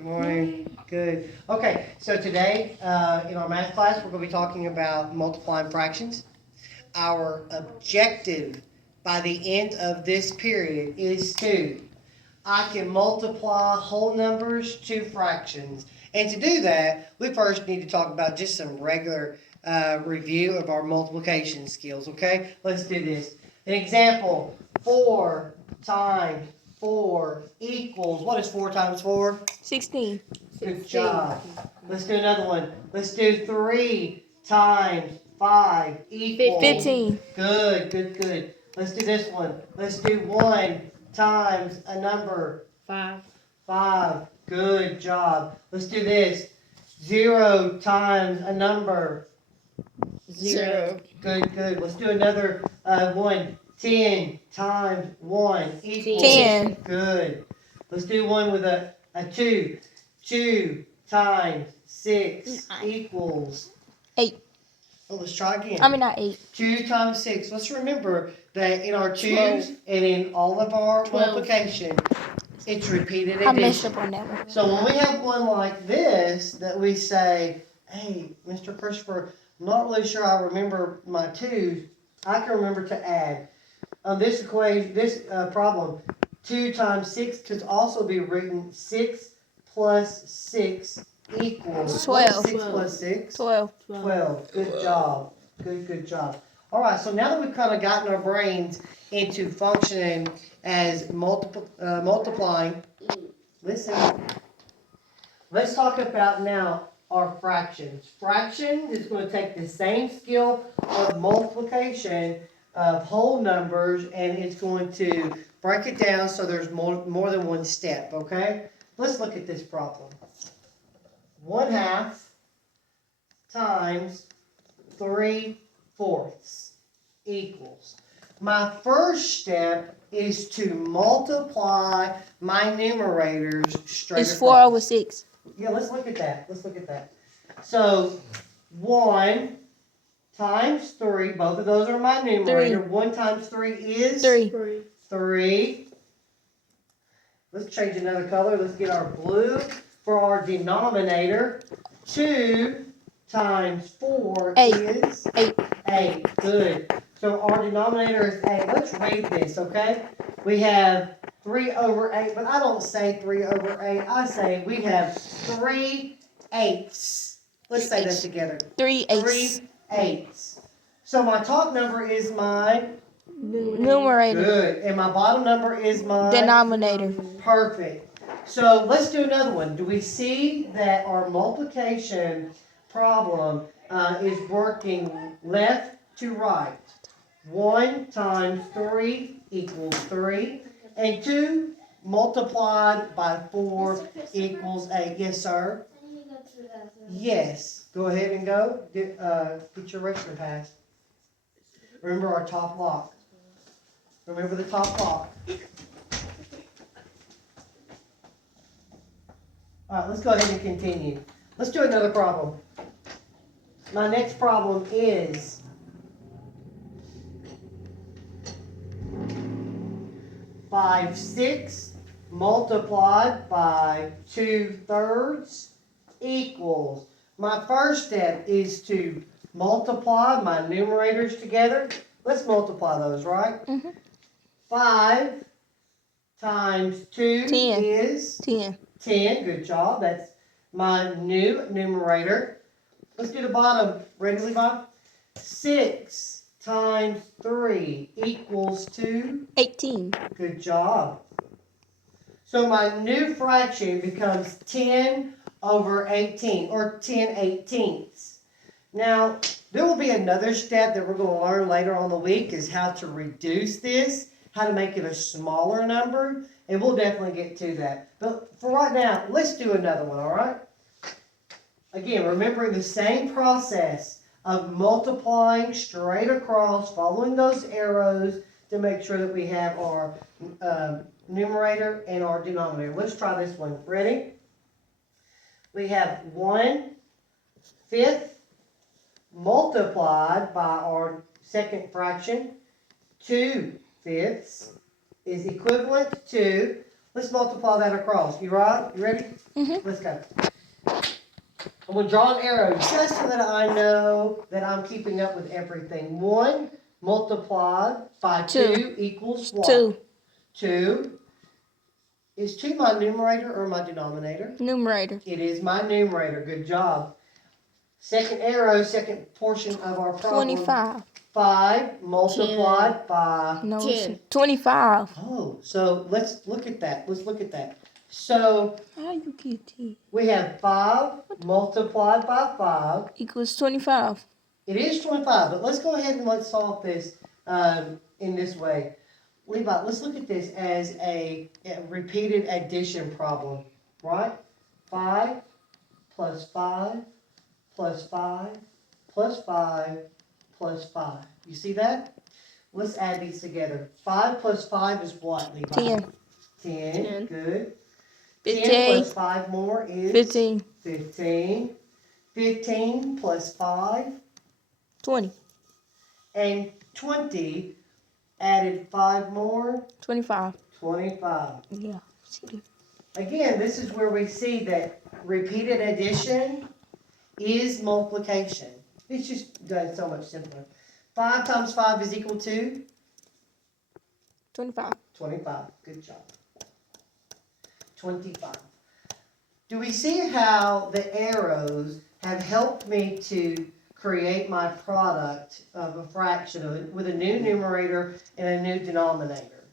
Good morning. Good. Okay, so today in our math class, we're going to be talking about multiplying fractions. Our objective by the end of this period is I can multiply whole numbers to fractions. And to do that, we first need to talk about just some regular review of our multiplication skills, okay? Let's do this. An example, 4 times 4 equals, what is 4 times 4? 16. Good job. Let's do another one. Let's do 3 times 5 equals 15. Good. Let's do this one. Let's do 1 times a number 5. 5. Good job. Let's do this. 0 times a number. 0. Good. Let's do another one. 10 times 1 equals 10. Good. Let's do one with a 2. 2 times 6 equals 8. Oh, let's try again. Not 8. 2 times 6. Let's remember that in our 2's 12. and in all of our 12. multiplication, it's repeated I messed addition. up on that one. So when we have one like this that we say, hey, Mr. Christopher, I'm not really sure I remember my 2's, I can remember to add. On this equation, this problem, 2 times 6 could also be written 6 plus 6 equals 12. 6 plus 6? 12. 12. Good job. Good job. All right, so now that we've kind of gotten our brains into functioning as multiplying, listen, let's talk about now our fractions. Fraction is going to take the same skill of multiplication of whole numbers, and it's going to break it down so there's more than one step, okay? Let's look at this problem. 1/2 times 3/4 equals. My first step is to multiply my numerators straight It's across. 4 over 6. Yeah, let's look at that. So 1 times 3, both of those are my numerator. 1 times 3 is? 3. 3. Let's change another color. Let's get our blue for our denominator. 2 times 4 8. is? 8. 8. Good. So our denominator is 8. Let's read this, okay? We have 3 over 8, but I don't say 3 over 8. I say we have 3/8. Let's say that together. 3 eighths. 3/8. So my top number is my Numerator. good, and my bottom number is my Denominator. perfect. So let's do another one. Do we see that our multiplication problem is working left to right? 1 times 3 equals 3, and 2 multiplied by 4 equals 8. Yes, sir? Yes. Go ahead and go. Get your restroom pass. Remember our top lock. Remember the top lock. Alright, let's go ahead and continue. Let's do another problem. My next problem is 5/6 multiplied by 2/3 equals. My first step is to multiply my numerators together. Let's multiply those, right? 5 times 2 10. is 10. 10. Good job. That's my new numerator. Let's do the bottom. Ready, Levi? 6 times 3 equals 2. 18. Good job. So my new fraction becomes 10 over 18, or 10/18. Now, there will be another step that we're going to learn later on the week is how to reduce this, how to make it a smaller number, and we'll definitely get to that. But for right now, let's do another one, all right? Again, remembering the same process of multiplying straight across, following those arrows to make sure that we have our numerator and our denominator. Let's try this one. Ready? We have 1/5 multiplied by our second fraction, 2/5 is equivalent to Let's multiply that across. You right? You ready? Mhm. Let's go. I'm gonna draw an arrow just so that I know that I'm keeping up with everything. 1 multiplied by 2 equals what? 2. 2. Is 2 my numerator or my denominator? Numerator. It is my numerator. Good job. Second arrow, second portion of our problem. 25. 5 multiplied by. No, 10. it's 25. Oh, so let's look at that. Let's look at that. So How you get 10? we have 5 multiplied by 5. Equals 25. It is 25, but let's go ahead and let's solve this in this way. Levi, let's look at this as a repeated addition problem, right? 5 plus 5 plus 5 plus 5 plus 5. You see that? Let's add these together. 5 plus 5 is what, Levi? 10. 10. 10. Good. 15. 10 plus 5 more is? 15. 15. 15 plus 5. 20. And 20 added 5 more. 25. 25. Yeah. See. Again, this is where we see that repeated addition is multiplication. It's just done so much simpler. 5 times 5 is equal to 25. 25. Good job. 25. Do we see how the arrows have helped me to create my product of a fraction with a new numerator and a new denominator?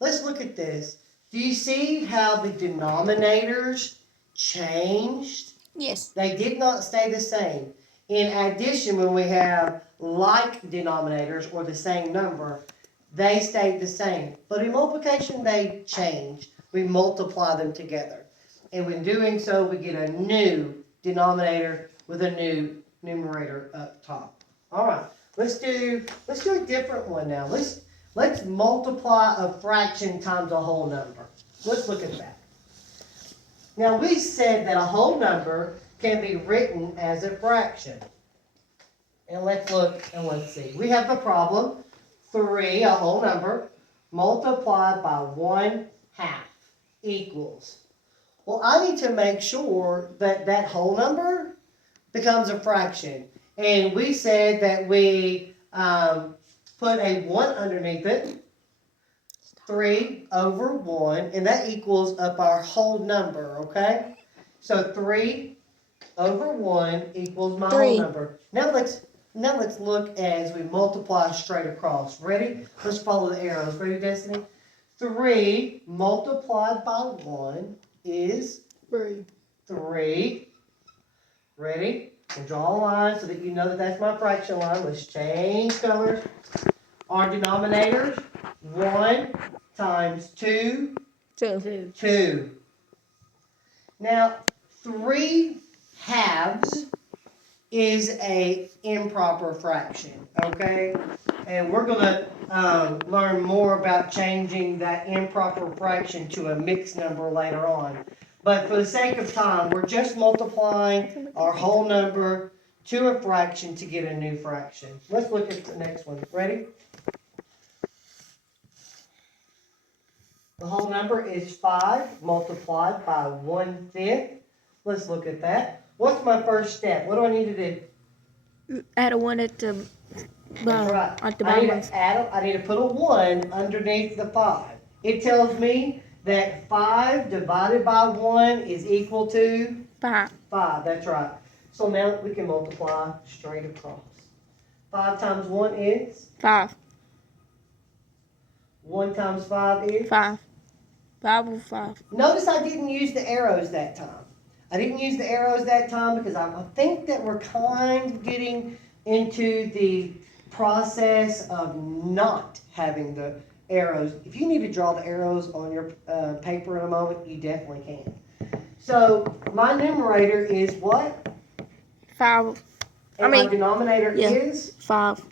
Let's look at this. Do you see how the denominators changed? Yes. They did not stay the same. In addition, when we have like denominators or the same number, they stayed the same. But in multiplication, they change. We multiply them together. And when doing so, we get a new denominator with a new numerator up top. All right, let's do a different one now. Let's multiply a fraction times a whole number. Let's look at that. Now we said that a whole number can be written as a fraction. And let's look and let's see. We have the problem 3, a whole number, multiplied by 1/2 equals. Well, I need to make sure that that whole number becomes a fraction. And we said that we put a 1 underneath it, 3 over 1, and that equals up our whole number, okay? So 3 over 1 equals my 3. whole number. Now let's look as we multiply straight across. Ready? Let's follow the arrows. Ready, Destiny? 3 multiplied by 1 is 3. 3. Ready? We'll draw a line so that you know that that's my fraction line. Let's change colors. Our denominators, 1 times 2, 2. 2. Now, 3/2 is a improper fraction, okay? And we're gonna learn more about changing that improper fraction to a mixed number later on. But for the sake of time, we're just multiplying our whole number to a fraction to get a new fraction. Let's look at the next one. Ready? The whole number is 5 multiplied by 1/5. Let's look at that. What's my first step? What do I need to do? Add a 1 at the That's right. at the I need bottom. to I need to put a 1 underneath the 5. It tells me that 5 divided by 1 is equal to 5. 5. That's right. So now we can multiply straight across. 5 times 1 is? 5. 1 times 5 is? 5. 5 over 5. Notice I didn't use the arrows that time. I didn't use the arrows that time because I think that we're kind of getting into the process of not having the arrows. If you need to draw the arrows on your paper in a moment, you definitely can. So my numerator is what? 5. And my denominator yeah. is? 5.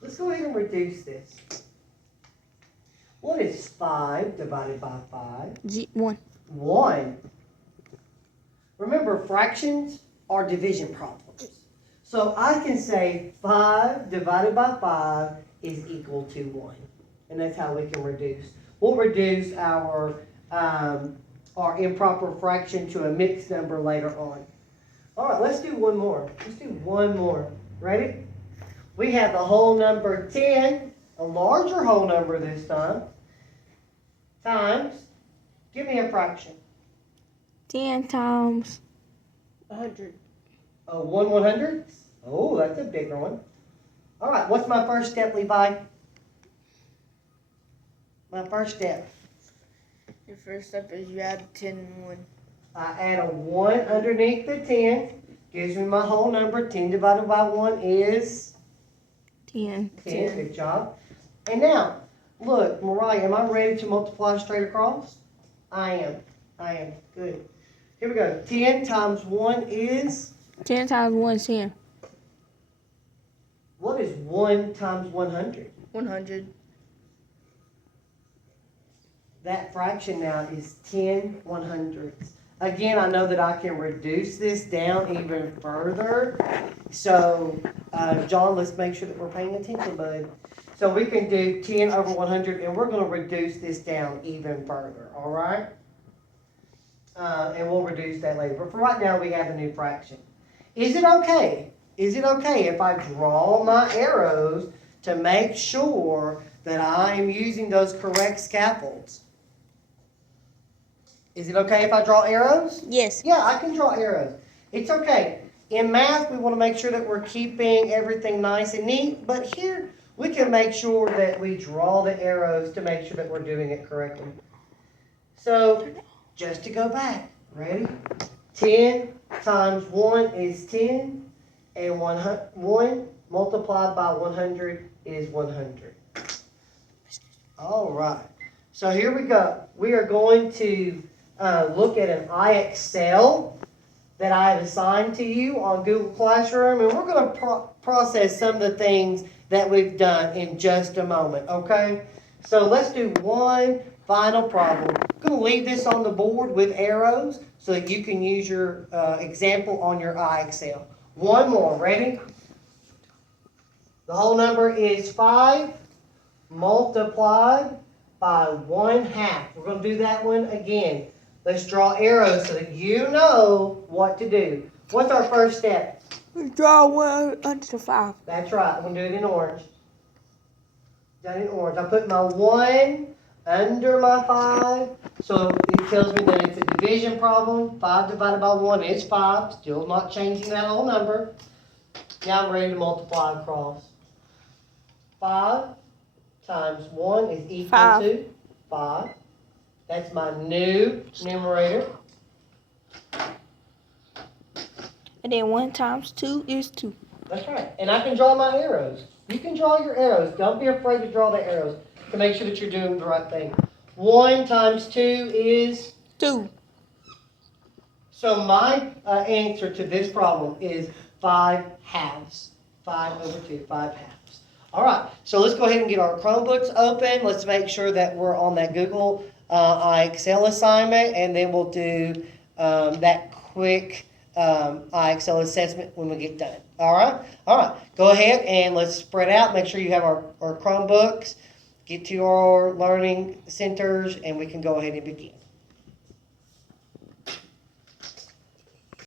Let's go ahead and reduce this. What is 5 divided by 5? 1. 1. Remember, fractions are division problems. So I can say 5 divided by 5 is equal to 1. And that's how we can reduce. we'll reduce our improper fraction to a mixed number later on. All right, let's do one more. Let's do one more. Ready? We have the whole number 10, a larger whole number this time, times, give me a fraction. 10 times 100. A 1/100? Oh, that's a bigger one. All right, what's my first step, Levi? My first step. Your first step is you add 10 and 1. I add a 1 underneath the 10. Gives me my whole number. 10 divided by 1 is 10. 10. Good job. And now, look, Mariah, am I ready to multiply straight across? I am. Good. Here we go. 10 times 1 is? 10 times 1 is 10. What is 1 times 100? 100. That fraction now is 10/100. Again, I know that I can reduce this down even further. So, John, let's make sure that we're paying attention, bud. So we can do 10 over 100, and we're going to reduce this down even further, all right? And we'll reduce that later. But for right now, we have a new fraction. Is it okay? Is it okay if I draw my arrows to make sure that I am using those correct scaffolds? Is it okay if I draw arrows? Yes. Yeah, I can draw arrows. It's okay. In math, we want to make sure that we're keeping everything nice and neat, but here we can make sure that we draw the arrows to make sure that we're doing it correctly. So, just to go back, ready? 10 times 1 is 10, and 1 multiplied by 100 is 100. All right. So here we go. We are going to look at an iExcel that I have assigned to you on Google Classroom, and we're going to process some of the things that we've done in just a moment, okay? So let's do one final problem. I'm going to leave this on the board with arrows so that you can use your example on your iExcel. One more, ready? The whole number is 5 multiplied by 1/2. We're going to do that one again. Let's draw arrows so that you know what to do. What's our first step? Draw 1 under the 5. That's right. I'm going to do it in orange. Done in orange. I put my 1 under my 5. So it tells me that it's a division problem. 5 divided by 1 is 5. Still not changing that whole number. Now I'm ready to multiply across. 5 times 1 is equal 5. to 5. That's my new numerator. And then 1 times 2 is 2. That's right. And I can draw my arrows. You can draw your arrows. Don't be afraid to draw the arrows to make sure that you're doing the right thing. 1 times 2 is? 2. So my answer to this problem is 5/2. 5 over 2, 5/2. All right, so let's go ahead and get our Chromebooks open. Let's make sure that we're on that Google iExcel assignment, and then we'll do that quick iExcel assessment when we get done. All right. Go ahead and let's spread out. Make sure you have our Chromebooks. Get to our learning centers, and we can go ahead and begin.